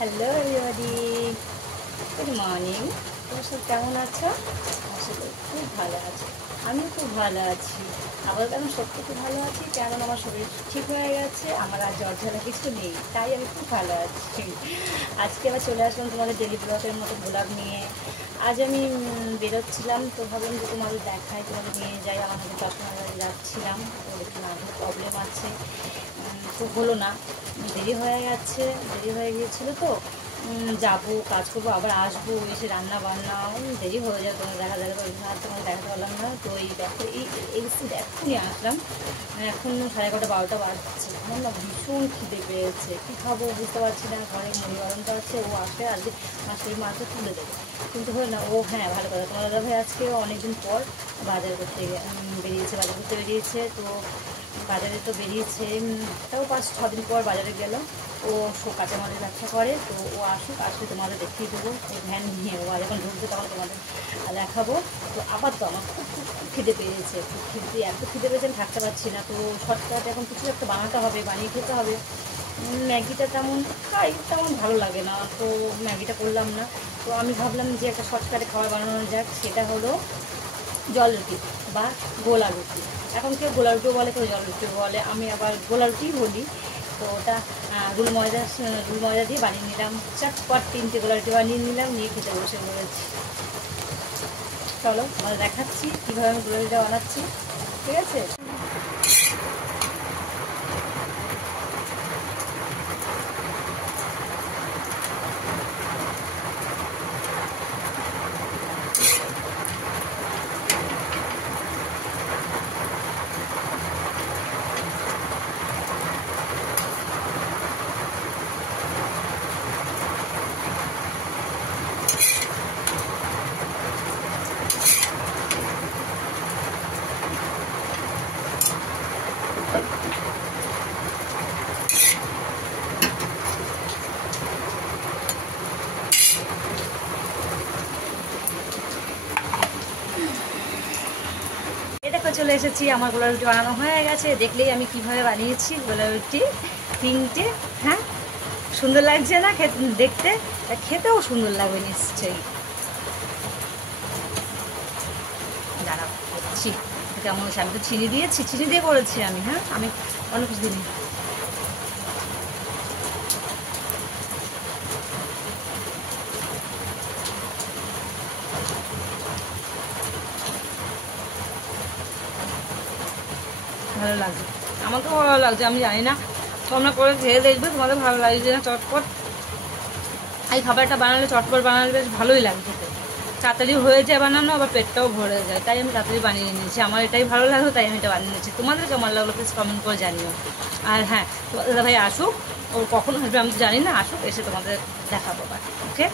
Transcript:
Hello everybody, good morning. তোমরা সব কেমন আছো? আসলে খুব ভালো আছি, আমিও খুব ভালো আছি। আপাতত আমি সত্যি খুব ভালো আছি, কারণ আমার শরীর ঠিক হয়ে গেছে, আমার আর জ্বর ঝালা কিছু নেই, তাই আমি খুব ভালো আছি। আজকে আবার চলে আসলাম তোমাদের ডেলি ব্লগের মতো ব্লগ নিয়ে। আজ আমি বেরোচ্ছিলাম, তো ভাবলাম যে তোমাদের দেখাই, তোমাদের নিয়ে যাই। আমাদের চশমা যাচ্ছিলাম, তো একটু নার্ভের প্রবলেম আছে, তো হলো না, দেরি হয়ে গেছে, দেরি হয়ে গিয়েছিলো। তো যাবো, কাজ করবো, আবার আসবো, এসে রান্না বান্না দেরি হয়ে যায়, তোমার দেখা যাবে, ওই আর তোমার দেখাতে পারলাম না। তো এই দেখো, এই এক্ষুনি আসলাম, এখন 11:30-12টা বাজছে। আমার না ভীষণ খিদে পেয়েছে, কী খাবো বুঝতে পারছি না। ঘরে মুড়ি গরমটা আছে, ও আসলে আজকে মাছের মাছটা তুলে দেবে, কিন্তু হয় না। ও হ্যাঁ, ভালো কথা, তোমার দাদা ভাই আজকে অনেকদিন পর বাজার করতে বেরিয়েছে, বাজার করতে বেরিয়েছে। তো বাজারে তো বেরিয়েছে, তাও 5-6 দিন পর বাজারে গেল। ও কাঁচামালের ব্যবসা করে, তো ও আসলে তোমাদের দেখিয়ে দেবো, ও ভ্যান নিয়ে ও যখন ঢুকবে তখন তোমাদের দেখাবো। তো আবার তো আমার খুব খিদে পেয়েছে, এত খিদে পেয়েছে আমি থাকতে পারছি না। তো শর্টকাট এখন কিছু একটা বানাতে হবে, বানিয়ে খেতে হবে। ম্যাগিটা তেমন খাই, তেমন ভালো লাগে না, তো ম্যাগিটা করলাম না। তো আমি ভাবলাম যে একটা শর্টকাটে খাবার বানানো যাক, সেটা হলো জল রুটি বা গোলা রুটি। এখন কেউ গোলা রুটিও বলে, কেউ জল রুটিও বলে, আমি আবার গোলা রুটিই বলি। তো ওটা রুল ময়দা দিয়ে বানিয়ে নিলাম, চটপট 3টে গোলা রুটি বানিয়ে নিলাম, নিয়ে খেতে বসে পড়েছি। চলো তোমাদের দেখাচ্ছি কীভাবে আমি গোলা রুটিটা বানাচ্ছি, ঠিক আছে? দেখো চলে এসেছি, আমার গোলা রুটি বানানো হয়ে গেছে। দেখলেই আমি কিভাবে বানিয়েছি গোলা রুটি 3টে। হ্যাঁ, সুন্দর লাগছে না দেখতে? খেতেও সুন্দর লাগবে নিশ্চয়ই। দাঁড়াও করছি কেমন হচ্ছে। আমি তো চিনি দিয়েছি, চিনি দিয়ে করেছি আমি। হ্যাঁ, আমি অনেক কিছু দিনই ভালো লাগছে, আমাকেও ভালো লাগছে। আমি জানি না, তোমরা করে খেয়ে দেখবে, তোমাদের ভালো লাগছে না। চটপট এই খাবারটা বানালে, চটপট বানালে বেশ ভালোই লাগে খেতে, তাড়াতাড়ি হয়ে যায় বানানো, আবার পেটটাও ভরে যায়। তাই আমি তাড়াতাড়ি বানিয়ে নিয়েছি, আমার এটাই ভালো লাগলো, তাই আমি এটা বানিয়ে নিয়েছি। তোমাদের কেমন লাগলো প্লিজ কমেন্ট করে জানিও। আর হ্যাঁ, তোমাদের দাদা ভাই আসুক, ও কখন আসবে আমি তো জানি না, আসুক, এসে তোমাদের দেখাবো। ওকে।